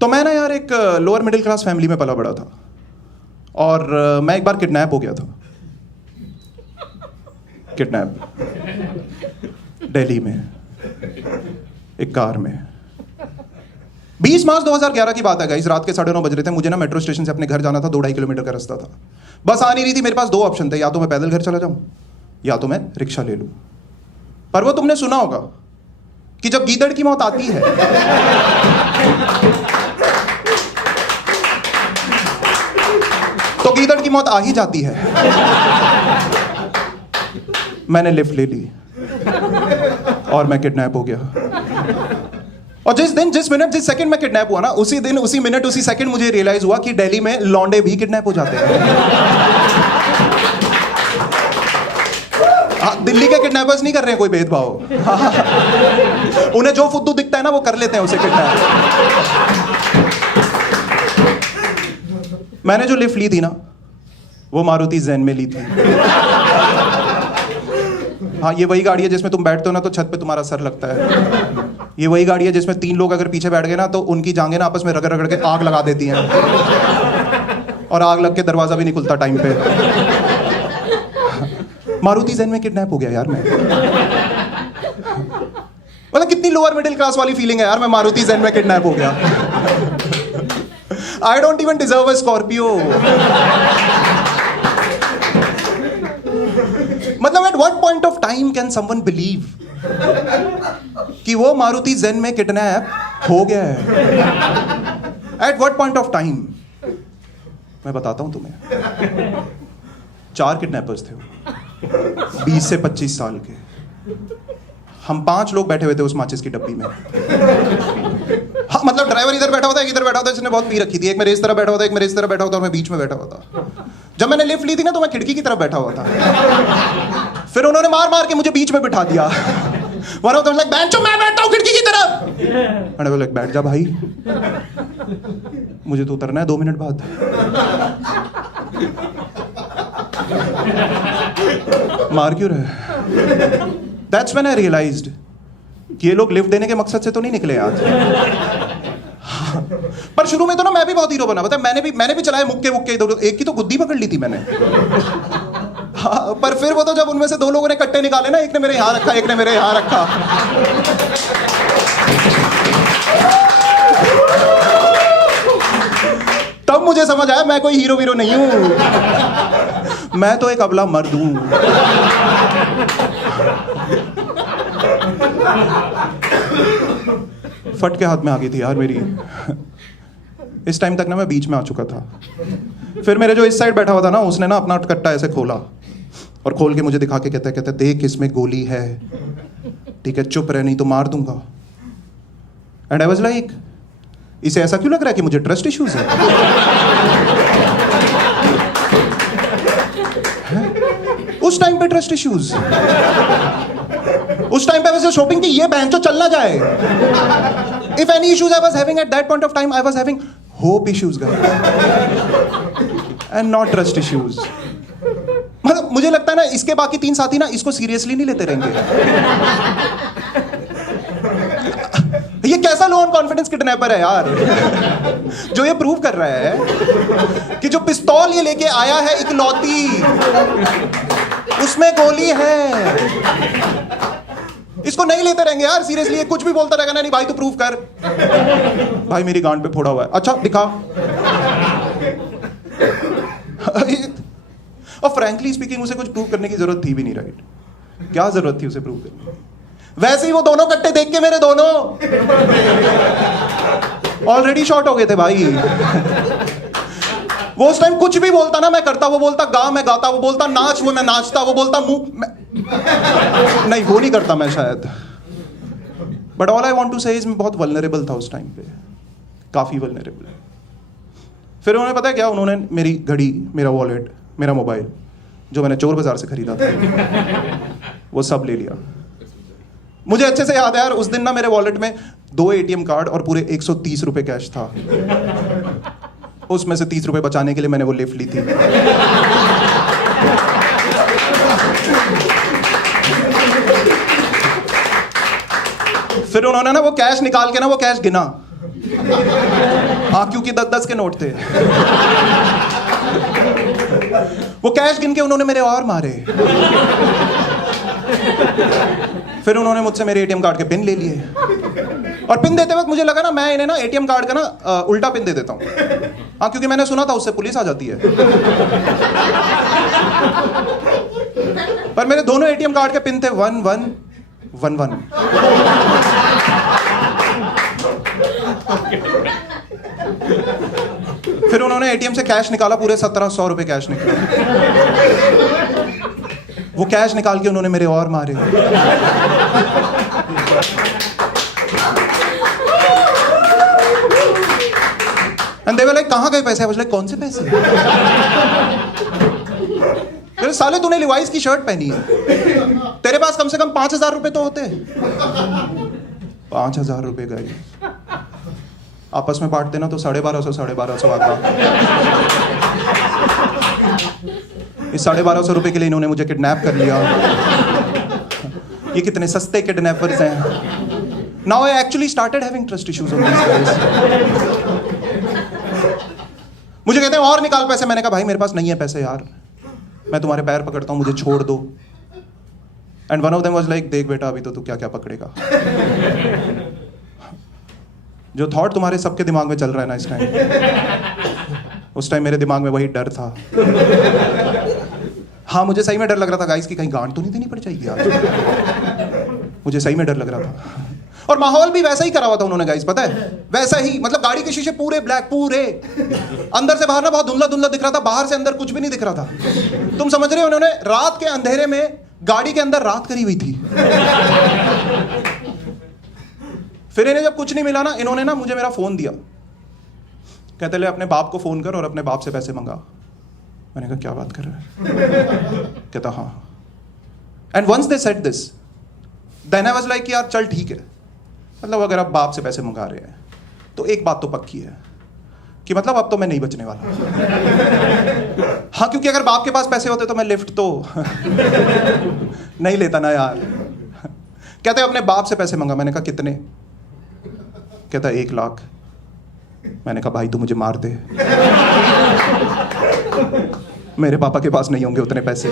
तो मैं ना यार एक लोअर मिडिल क्लास फैमिली में पला बड़ा था और मैं एक बार किडनैप हो गया था। किडनैप दिल्ली में एक कार में। 20 मार्च 2011 की बात है गाइस, रात के 9:30 बज रहे थे। मुझे ना मेट्रो स्टेशन से अपने घर जाना था, 2-2.5 किलोमीटर का रास्ता था। बस आ नहीं रही थी। मेरे पास 2 ऑप्शन थे, या तो मैं पैदल घर चला जाऊं या तो मैं रिक्शा ले लूं। पर वो तुमने सुना होगा कि जब गीदड़ की मौत आती है तो गीदड़ की मौत आ ही जाती है। मैंने लिफ्ट ले ली और मैं किडनैप हो गया। और जिस दिन, जिस मिनट, जिस सेकंड में किडनैप हुआ ना, उसी दिन, उसी मिनट, उसी सेकंड मुझे रियलाइज हुआ कि दिल्ली में लौंडे भी किडनैप हो जाते हैं। दिल्ली के किडनैपर्स नहीं कर रहे हैं कोई भेदभाव। उन्हें जो फुद्दू दिखता है ना वो कर लेते हैं उसे किडनैप। मैंने जो लिफ्ट ली थी ना वो मारुति ज़ेन में ली थी। हाँ, ये वही गाड़ी है जिसमें तुम बैठते हो ना तो छत पे तुम्हारा सर लगता है। ये वही गाड़ी है जिसमें 3 लोग अगर पीछे बैठ गए ना तो उनकी जांघें ना आपस में रगड़ रगड़ के आग लगा देती हैं और आग लग के दरवाजा भी नहीं खुलता टाइम पे। मारुति ज़ेन में किडनैप हो गया यार मैं। मतलब कितनी लोअर मिडिल क्लास वाली फीलिंग है यार, मैं मारुति ज़ेन में किडनैप हो गया। I don't even deserve a Scorpio. मतलब at what point of time can someone believe कि वो मारुति ज़ेन में किडनैप हो गया है? At what point of time? मैं बताता हूं तुम्हें। 4 किडनैपर्स थे, 20 से 25 साल के। हम 5 लोग बैठे हुए थे उस माचिस की डब्बी में। हाँ, मतलब ड्राइवर इधर बैठा हुआ था, एक इधर बैठा हुआ था, जिसने बहुत पी रखी थी। एक मेरे इस तरह बैठा हुआ था, एक मेरे इस तरह बैठा हुआ था और मैं बीच में बैठा हुआ था। जब मैंने लिफ्ट ली थी ना तो मैं खिड़की की तरफ बैठा हुआ था। फिर उन्होंने मार मार के मुझे बीच में बिठा दिया। One of them like, "बैंचो, मैं बैठता हूँ खिड़की की तरफ।" मैंने बोला, बैठ जा भाई, मुझे तो उतरना है 2 मिनट बाद। मार क्यों रहे? That's when I realized कि ये लोग लिफ्ट देने के मकसद से तो नहीं निकले आज। पर शुरू में तो ना मैं भी बहुत हीरो बना। पता है, मैंने भी चलाए मुक्के इधर। एक की तो गुद्दी पकड़ ली थी मैंने। हाँ, पर फिर वो तो जब उनमें से 2 लोगों ने कट्टे निकाले ना, एक ने मेरे यहाँ रखा, एक ने मेरे यहाँ रखा। तब मुझे समझ आया मैं कोई हीरो वीरो नहीं हूं, मैं तो एक अबला मर्द हूं। फट के हाथ में आ गई थी यार मेरी। इस टाइम तक ना मैं बीच में आ चुका था। फिर मेरे जो इस साइड बैठा हुआ था ना, उसने ना अपना कट्टा ऐसे खोला और खोल के मुझे दिखा के कहता देख इसमें गोली है, ठीक है, चुप रह नहीं तो मार दूंगा। एंड आई वाज लाइक, इसे ऐसा क्यों लग रहा है कि मुझे ट्रस्ट इश्यूज है? उस टाइम पे ट्रस्ट इश्यूज, उस टाइम पे I was hoping कि ये बहन तो चल ना जाए। If any issues I was having at that point of time, I was having hope issues guys, and not trust issues. मतलब मुझे लगता है ना इसके बाकी 3 साथी ना इसको सीरियसली नहीं लेते रहेंगे। ये कैसा लो ऑन कॉन्फिडेंस किडनैपर है यार, जो ये प्रूव कर रहा है कि जो पिस्तौल ये लेके आया है इकलौती, उसमें गोली है। इसको नहीं लेते रहेंगे यार सीरियसली। ये कुछ भी बोलता रहेगा ना, नहीं भाई तू प्रूव कर। भाई मेरी गांड पे फोड़ा हुआ है, अच्छा दिखा। और फ्रैंकली स्पीकिंग उसे कुछ प्रूव करने की जरूरत थी भी नहीं, राइट? क्या जरूरत थी उसे प्रूव करने? वैसे ही वो दोनों कट्टे देख के मेरे दोनों ऑलरेडी शॉर्ट हो गए थे भाई। वो उस टाइम कुछ भी बोलता ना मैं करता, वो बोलता गा मैं गाता, वो बोलता नाच वो मैं नाचता, वो बोलता मुंह नहीं वो नहीं करता मैं शायद। But all I want to say is मैं बहुत वल्नरेबल था उस टाइम पे, काफी वल्नरेबल। फिर उन्होंने पता है क्या, उन्होंने मेरी घड़ी, मेरा वॉलेट, मेरा मोबाइल जो मैंने चोर बाजार से खरीदा था वो सब ले लिया। मुझे अच्छे से याद है यार, उस दिन ना मेरे वॉलेट में 2 ATM कार्ड और पूरे 130 रुपए कैश था। उसमें से 30 रुपए बचाने के लिए मैंने वो लिफ्ट ली थी। फिर उन्होंने ना वो कैश निकाल के ना वो कैश गिना। हाँ, क्योंकि 10-10 के नोट थे। वो कैश गिन के उन्होंने मेरे और मारे। फिर उन्होंने मुझसे मेरे एटीएम कार्ड के पिन ले लिए, और पिन देते वक्त मुझे लगा ना मैं इन्हें ना एटीएम कार्ड का ना उल्टा पिन दे देता हूँ। हाँ, क्योंकि मैंने सुना था उससे पुलिस आ जाती है। पर मेरे दोनों एटीएम कार्ड के पिन थे 1111। फिर उन्होंने एटीएम से कैश निकाला, पूरे 1700 रुपए कैश निकले। वो कैश निकाल के उन्होंने मेरे और मारे। एंड दे वर लाइक, कहां गए पैसे? आई वाज लाइक, कौन से पैसे? अरे साले, तूने लिवाइस की शर्ट पहनी है, तेरे पास कम से कम 5000 रुपए तो होते। 5000 रुपए गए, आपस में बांटते ना तो 1250 आता। इस 1250 रुपए के लिए इन्होंने मुझे किडनैप कर लिया। ये कितने सस्ते किडनैपर्स हैं। Now I actually started having trust issues on these guys. मुझे कहते हैं और निकाल पैसे। मैंने कहा भाई मेरे पास नहीं है पैसे यार, मैं तुम्हारे पैर पकड़ता हूं, मुझे छोड़ दो। And one of them was like, देख बेटा अभी तो तू क्या क्या पकड़ेगा। जो थॉट तुम्हारे सबके दिमाग में चल रहा है ना इस टाइम, उस टाइम मेरे दिमाग में वही डर था। हाँ, मुझे सही में डर लग रहा था गाइस कि कहीं गांड तो नहीं देनी पड़ जाएगी आज। मुझे सही में डर लग रहा था। और माहौल भी वैसा ही करा हुआ था उन्होंने गाइस, पता है, वैसा ही। मतलब गाड़ी के शीशे पूरे ब्लैक, पूरे अंदर से बाहर ना बहुत धुंधला धुंधला दिख रहा था, बाहर से अंदर कुछ भी नहीं दिख रहा था। तुम समझ रहे हो, उन्होंने रात के अंधेरे में गाड़ी के अंदर रात करी हुई थी। फिर इन्हें जब कुछ नहीं मिला ना, इन्होंने ना मुझे मेरा फोन दिया, कहते ले अपने बाप को फोन कर और अपने बाप से पैसे मंगा। मैंने कहा क्या बात कर रहे हैं? कहता हाँ। And once they said this, then I was like यार चल ठीक है, मतलब अगर आप बाप से पैसे मंगा रहे हैं तो एक बात तो पक्की है कि मतलब अब तो मैं नहीं बचने वाला। हाँ, क्योंकि अगर बाप के पास पैसे होते तो मैं लिफ्ट तो नहीं लेता ना यार। कहते अपने बाप से पैसे मंगा। मैंने कहा कितने? कहता 1 लाख। मैंने कहा भाई तू मुझे मार दे, मेरे पापा के पास नहीं होंगे उतने पैसे।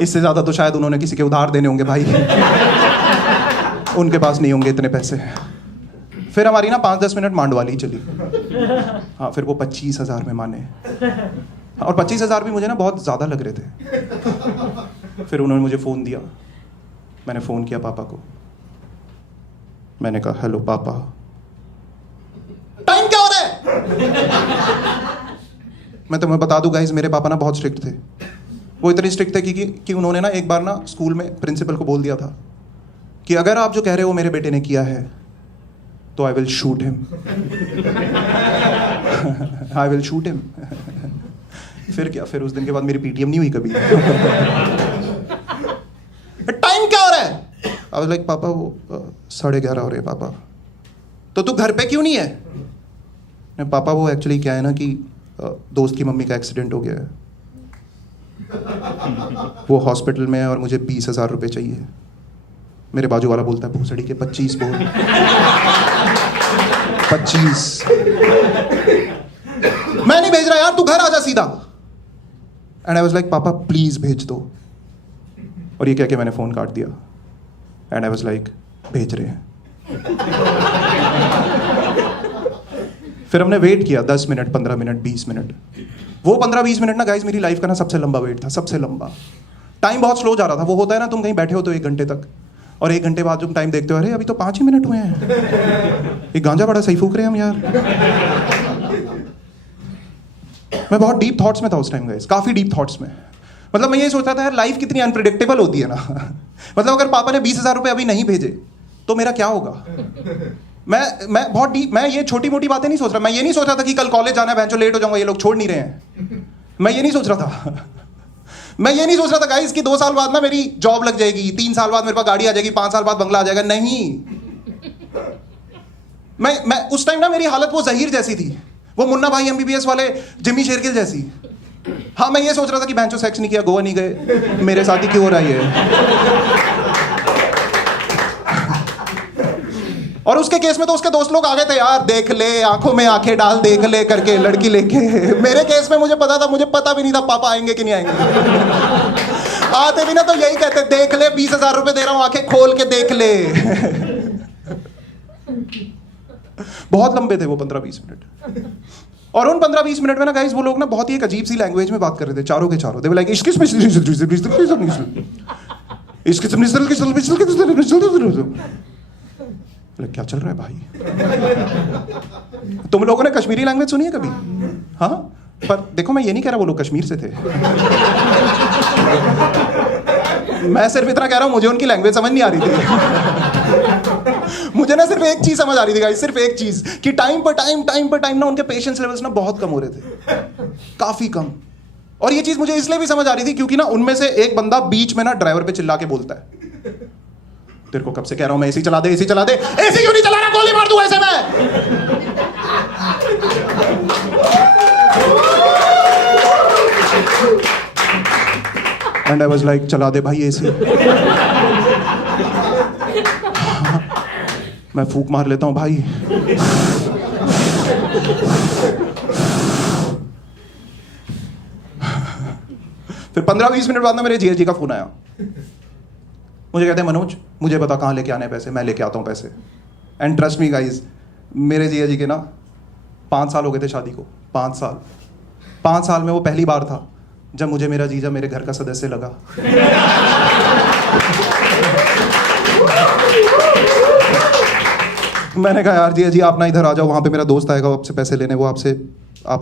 इससे ज्यादा तो शायद उन्होंने किसी के उधार देने होंगे भाई, उनके पास नहीं होंगे इतने पैसे। फिर हमारी ना 5-10 मिनट मांडवाली चली। हाँ, फिर वो 25,000 में माने, और 25,000 भी मुझे ना बहुत ज्यादा लग रहे थे। फिर उन्होंने मुझे फोन दिया, मैंने फोन किया पापा को। मैंने कहा हेलो पापा, टाइम क्या हो रहा है? मैं तुम्हें बता दूं गाइस, मेरे पापा ना बहुत स्ट्रिक्ट थे। वो इतने स्ट्रिक्ट थे कि उन्होंने ना एक बार ना स्कूल में प्रिंसिपल को बोल दिया था कि अगर आप जो कह रहे हो मेरे बेटे ने किया है तो I will shoot him. I will shoot him. फिर क्या, फिर उस दिन के बाद मेरी पीटीएम नहीं हुई कभी। टाइम क्या हो रहा है? आई वाज लाइक पापा वो 11:30 हो रहे हैं पापा। तो तू घर पे क्यों नहीं है? पापा वो एक्चुअली क्या है ना कि दोस्त की मम्मी का एक्सीडेंट हो गया है, वो हॉस्पिटल में है और मुझे 20,000 रुपए चाहिए। मेरे बाजू वाला बोलता है भूसड़ी के 25 बोल। 25 मैं नहीं भेज रहा यार, तू घर आ जा सीधा। एंड आई वाज लाइक पापा प्लीज भेज दो। और ये कह के मैंने फोन काट दिया। एंड आई वाज लाइक भेज रहे हैं। फिर हमने वेट किया 10 मिनट, 15 मिनट, 20 मिनट। वो 15-20 मिनट ना गाइस मेरी लाइफ का ना सबसे लंबा वेट था, सबसे लंबा। टाइम बहुत स्लो जा रहा था। वो होता है ना तुम कहीं बैठे हो तो 1 घंटे तक, और 1 घंटे बाद तुम टाइम देखते हो, अरे अभी तो 5 ही मिनट हुए हैं, ये गांजा बड़ा सही फूक रहे हैं हम यार। मैं बहुत डीप थॉट्स में था उस टाइम गाइस, काफी डीप थॉट्स में। मतलब मैं ये सोच रहा था यार लाइफ कितनी अनप्रिडिक्टेबल होती है ना। मतलब अगर पापा ने 20,000 रुपए अभी नहीं भेजे तो मेरा क्या होगा? मैं बहुत डीप, मैं ये छोटी मोटी बातें नहीं सोच रहा। मैं ये नहीं सोच रहा था कि कल कॉलेज जाना है, बहन चो लेट हो जाऊंगा, ये लोग छोड़ नहीं रहे हैं। मैं ये नहीं सोच रहा था। मैं ये नहीं सोच रहा था गाइस कि 2 साल बाद ना मेरी जॉब लग जाएगी, 3 साल बाद मेरे पास गाड़ी आ जाएगी, 5 साल बाद बंगला आ जाएगा। नहीं, मैं उस टाइम ना मेरी हालत वो जहीर जैसी थी, वो मुन्ना भाई एमबीबीएस वाले जिम्मी शेरगिल जैसी। हाँ, मैं ये सोच रहा था कि बहन चो सेक्स नहीं किया, गोवा नहीं गए, मेरे साथ ही क्यों हो रहा है। और उसके केस में तो उसके दोस्त लोग आ गए थे, यार देख ले, आंखों में आंखें डाल, देख ले करके लड़की लेके। मेरे केस में मुझे पता था, मुझे पता भी नहीं था पापा आएंगे कि नहीं आएंगे। आते भी ना तो यही कहते, देख ले 20,000 रुपए दे रहा हूं, आंखें खोल के देख ले। बहुत लंबे थे वो 15-20 मिनट। और उन 15-20 मिनट में ना गाइस वो लोग ना बहुत ही एक अजीब सी लैंग्वेज में बात कर रहे थे, चारों के चारों। दे वर लाइक इसके क्या चल रहा है भाई? तुम लोगों ने कश्मीरी लैंग्वेज सुनी है कभी? हाँ, पर देखो मैं ये नहीं कह रहा वो लोग कश्मीर से थे। मैं सिर्फ इतना कह रहा हूं मुझे उनकी लैंग्वेज समझ नहीं आ रही थी। मुझे ना सिर्फ एक चीज समझ आ रही थी गाइस, सिर्फ एक चीज, कि टाइम पर टाइम ना उनके पेशेंस लेवल्स ना बहुत कम हो रहे थे, काफी कम। और ये चीज मुझे इसलिए भी समझ आ रही थी क्योंकि ना उनमें से एक बंदा बीच में ना ड्राइवर पे चिल्ला के बोलता है, तेरे को कब से कह रहा हूं मैं एसी चला दे, एसी चला दे, एसी क्यों नहीं चला रहा, गोली मार दूं ऐसे में। एंड आई वाज लाइक चला दे भाई एसी। मैं फूंक मार लेता हूं भाई। फिर 15-20 मिनट बाद में मेरे जीएसजी का फोन आया। मुझे कहते हैं मनोज मुझे बता कहाँ लेके आने पैसे, मैं लेके आता हूँ पैसे। एंड ट्रस्ट मी गाइज, मेरे जीएसजी के ना 5 साल हो गए थे शादी को। 5 साल में वो पहली बार था जब मुझे मेरा जीजा मेरे घर का सदस्य लगा। मैंने कहा यार जीजा जी आप ना इधर आ जाओ, वहां पे मेरा दोस्त आएगा आपसे पैसे लेने, वो आप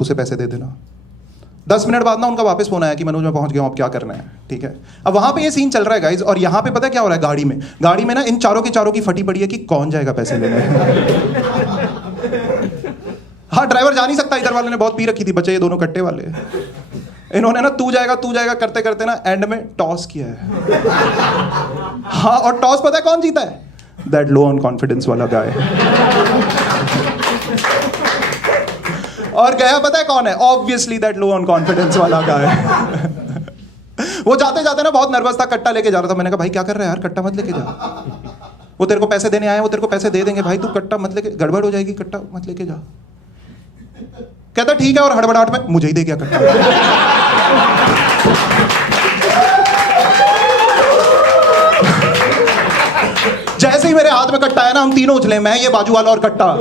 उसे पैसे दे देना। 10 मिनट बाद ना उनका वापस फोन आया कि मनोज मैं पहुंच गया हूं, अब क्या करना है। ठीक है, अब वहां पे ये सीन चल रहा है गाइज, और यहाँ पे पता है क्या हो रहा है, गाड़ी में ना इन चारों के चारों की फटी पड़ी है कि कौन जाएगा पैसे लेने। हाँ, ड्राइवर जा नहीं सकता, इधर वाले ने बहुत पी रखी थी, बचे ये दोनों कट्टे वाले। इन्होंने ना तू जाएगा करते करते ना एंड में टॉस किया है। हाँ, और टॉस पता है कौन जीता है? दैट लो ऑन कॉन्फिडेंस वाला गाय। और गया पता है कौन है? Obviously that low on confidence वाला गाय। वो जाते जाते ना बहुत नर्वस था, कट्टा लेके जा रहा था। मैंने कहा भाई क्या कर रहा है यार, कट्टा मत लेके जा, वो तेरे को पैसे देने आए, वो तेरे को पैसे दे देंगे भाई, तू कट्टा मत लेके, गड़बड़ हो जाएगी, कट्टा मत लेके जा। कहता ठीक है, और हड़बड़ाहट में मुझे ही दे गया कट्टा। जैसे ही मेरे हाथ में कट्टा है ना, हम तीनों उछले, मैं, ये बाजू वाला और कट्टा।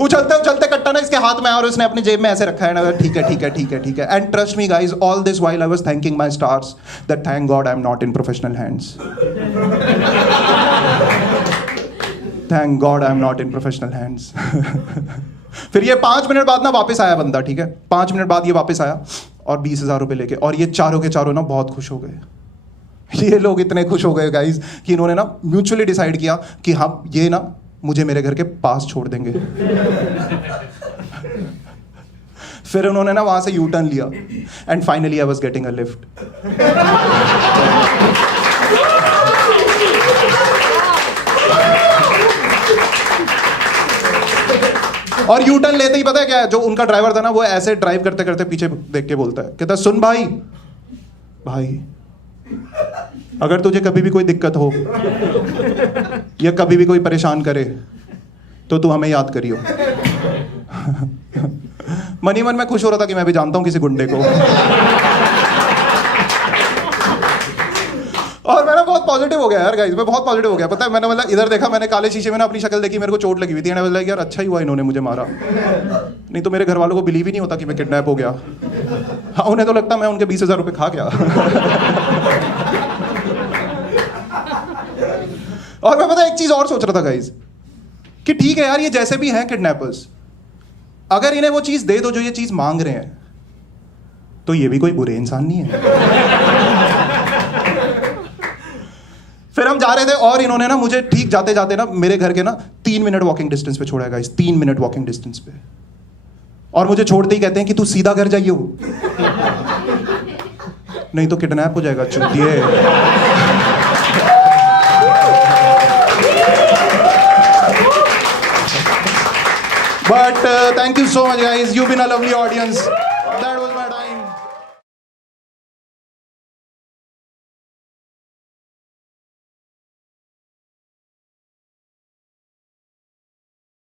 उछलते उछलते कट्टा ना इसके हाथ में आया और उसने अपनी जेब में ऐसे रखा है ना, ठीक है। And trust me guys, all this while I was thanking my stars that thank God I am not in professional hands. Thank God I am not in professional hands. फिर ये 5 मिनट बाद ना वापस आया बंदा, ठीक है, 5 मिनट बाद ये वापस आया और 20,000 रुपए लेके, और ये चारों के चारों ना बहुत खुश हो गए। ये लोग इतने खुश हो गए गाइज कि इन्होंने ना म्यूचुअली डिसाइड किया कि हाँ ये ना मुझे मेरे घर के पास छोड़ देंगे। फिर उन्होंने ना वहां से यू टर्न लिया and finally I was getting a lift. और यू टर्न लेते ही पता है क्या है, जो उनका ड्राइवर था ना वो ऐसे ड्राइव करते करते पीछे देख के बोलता है, कहता है सुन भाई अगर तुझे कभी भी कोई दिक्कत हो या कभी भी कोई परेशान करे तो तू हमें याद करियो। मन ही मन में खुश हो रहा था कि मैं भी जानता हूं किसी गुंडे को। और मैं ना बहुत पॉजिटिव हो गया यार गाइस, मैं बहुत पॉजिटिव हो गया। पता है मैंने मतलब इधर देखा, मैंने काले शीशे में ना अपनी शक्ल देखी, मेरे को चोट लगी हुई थी। मैंने बोला यार अच्छा ही हुआ इन्होंने मुझे मारा, नहीं तो मेरे घर वालों को बिलीव ही नहीं होता कि मैं किडनैप हो गया। हाँ, उन्हें तो लगता मैं उनके 20,000 रुपए खा गया। और मैं पता एक चीज और सोच रहा था गाइस कि ठीक है यार ये जैसे भी हैं किडनैपर्स, अगर इन्हें वो चीज दे दो जो ये चीज मांग रहे हैं तो ये भी कोई बुरे इंसान नहीं है। फिर हम जा रहे थे और इन्होंने ना मुझे ठीक जाते जाते ना मेरे घर के ना 3 मिनट वॉकिंग डिस्टेंस पे छोड़ा है गाइस, 3 मिनट वॉकिंग डिस्टेंस पे। और मुझे छोड़ते ही कहते हैं कि तू सीधा घर जाइयो, नहीं तो किडनैप हो जाएगा चुतिए। But thank you so much guys, you've been a lovely audience.